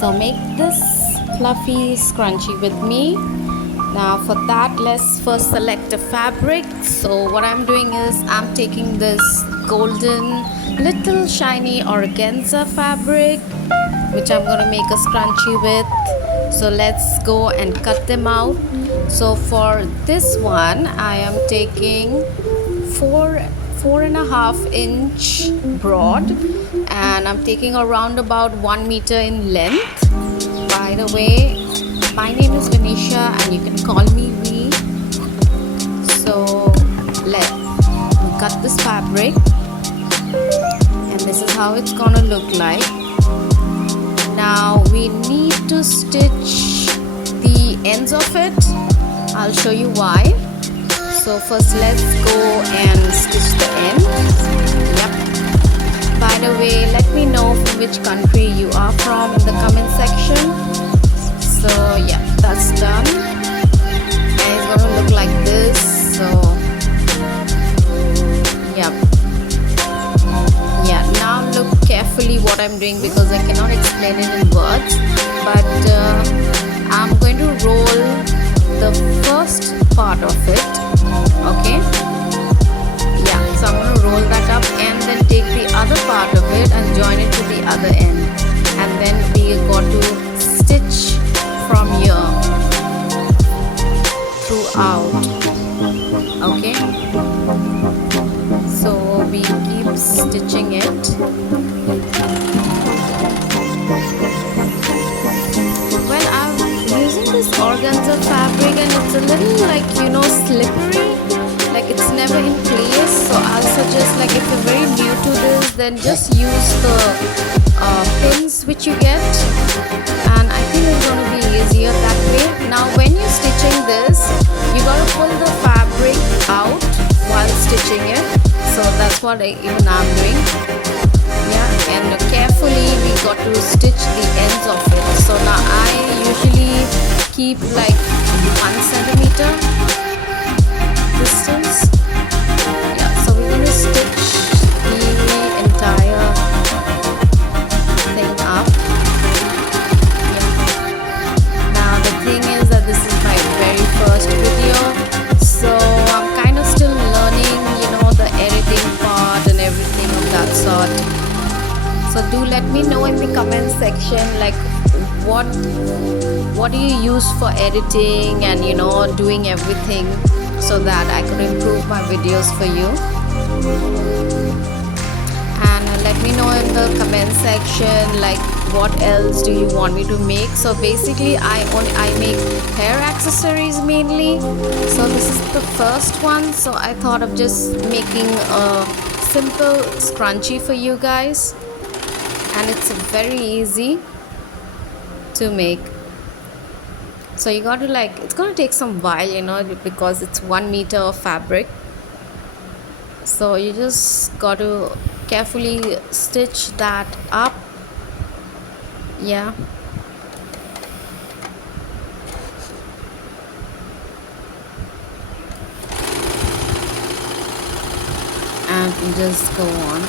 So make this fluffy scrunchie with me. Now for that, let's first select a fabric. So what I'm doing is I'm taking this golden little shiny organza fabric, which I'm gonna make a scrunchie with. So let's go and cut them out. So for this one, I am taking four and a half inch broad, and I'm taking around about 1 meter in length. By the way, my name is Venetia and you can call me V. So let's cut this fabric, and this is how it's gonna look like. Now we need to stitch the ends of it. I'll show you why. So first let's go and stitch the end. Yep. By the way, let me know from which country you are from in the comment section. So yeah, that's done, and it's gonna look like this. So yep. Yeah, now look carefully what I'm doing because I cannot explain it in words, but I'm going to roll the first part of it. Okay, yeah, so I'm going to roll that up and then take the other part of it and join it to the other end, and then we got to stitch from here throughout. Okay, so we keep stitching it. Well, I'm using this organza fabric and it's a little like, slippery, like it's never in place. So I'll suggest, like, if you're very new to this, then just use the pins which you get, and I think it's going to be easier that way. Now when you're stitching this, you got to pull the fabric out while stitching it. So that's what even I'm doing. Yeah, and carefully we got to stitch the ends of it. So now I usually keep like 1 centimeter distance. Yeah, so we're going to stitch the entire thing up. Yeah. Now the thing is that this is my very first video, so I'm kind of still learning, the editing part and everything of that sort. So do let me know in the comment section, like, what do you use for editing and doing everything, so that I could improve my videos for you. And let me know in the comment section, like, what else do you want me to make. So basically I make hair accessories mainly. So this is the first one, so I thought of just making a simple scrunchie for you guys, and it's very easy to make. So you got to, like, it's gonna take some while, because it's 1 meter of fabric. So you just got to carefully stitch that up. Yeah, and you just go on.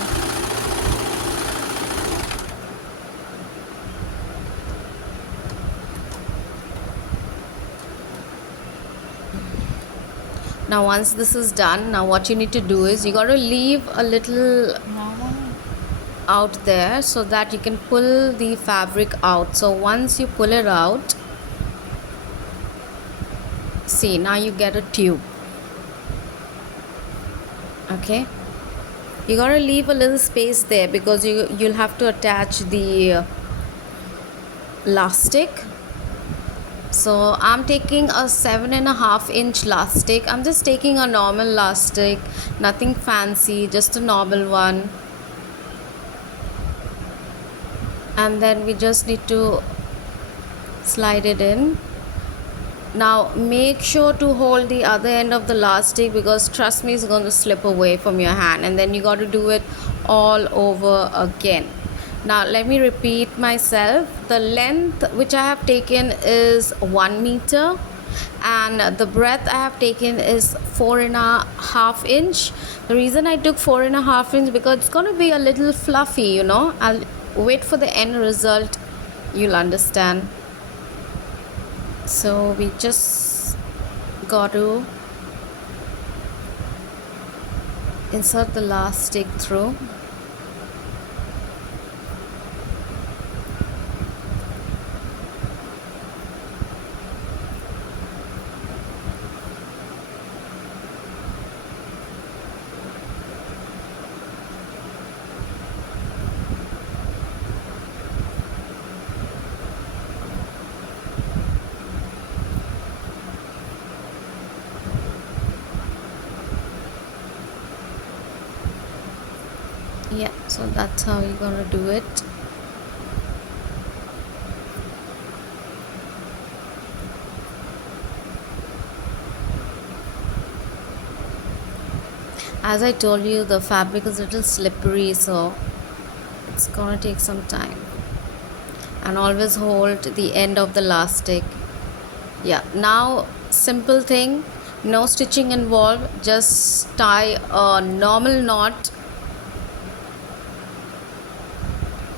Now once this is done, now what you need to do is you got to leave a little out there so that you can pull the fabric out. So once you pull it out, see, now you get a tube. Okay, you got to leave a little space there because you'll have to attach the elastic. So I'm taking a 7.5 inch elastic. I'm just taking a normal elastic, nothing fancy, just a normal one. And then we just need to slide it in. Now make sure to hold the other end of the elastic, because trust me, it's going to slip away from your hand, and then you got to do it all over again. Now let me repeat myself. The length which I have taken is 1 meter, and the breadth I have taken is 4.5 inch. The reason I took 4.5 inch because it's going to be a little fluffy, I'll wait for the end result you'll understand. So we just got to insert the last stick through. Yeah, so that's how you're gonna do it. As I told you, the fabric is a little slippery, so it's gonna take some time. And always hold the end of the last stick. Yeah, now simple thing, no stitching involved, just tie a normal knot,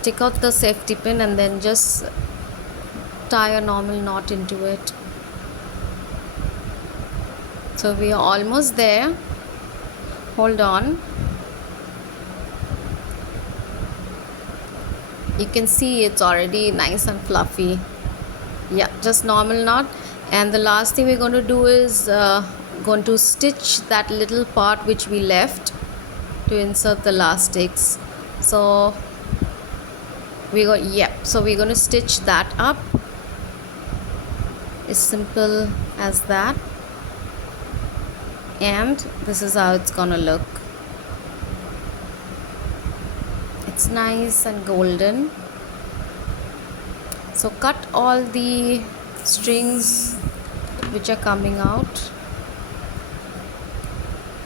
take out the safety pin and then just tie a normal knot into it. So we are almost there. Hold on. You can see it's already nice and fluffy. Yeah, just normal knot. And the last thing we're going to do is going to stitch that little part which we left to insert the last sticks. So we're going to stitch that up. As simple as that. And this is how it's gonna look. It's nice and golden. So cut all the strings which are coming out,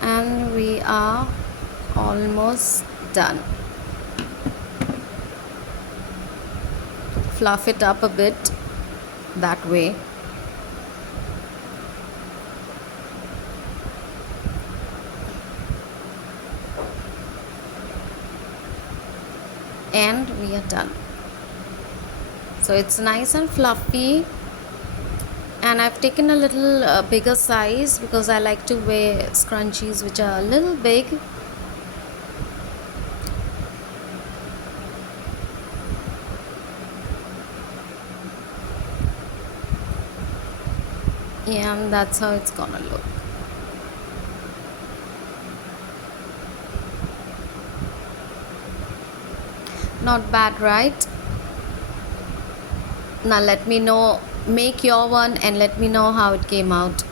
and we are almost done. Fluff it up a bit that way. And we are done. So it's nice and fluffy, and I've taken a little bigger size because I like to wear scrunchies which are a little big. And that's how it's gonna look. Not bad, right? Now let me know, make your one and let me know how it came out.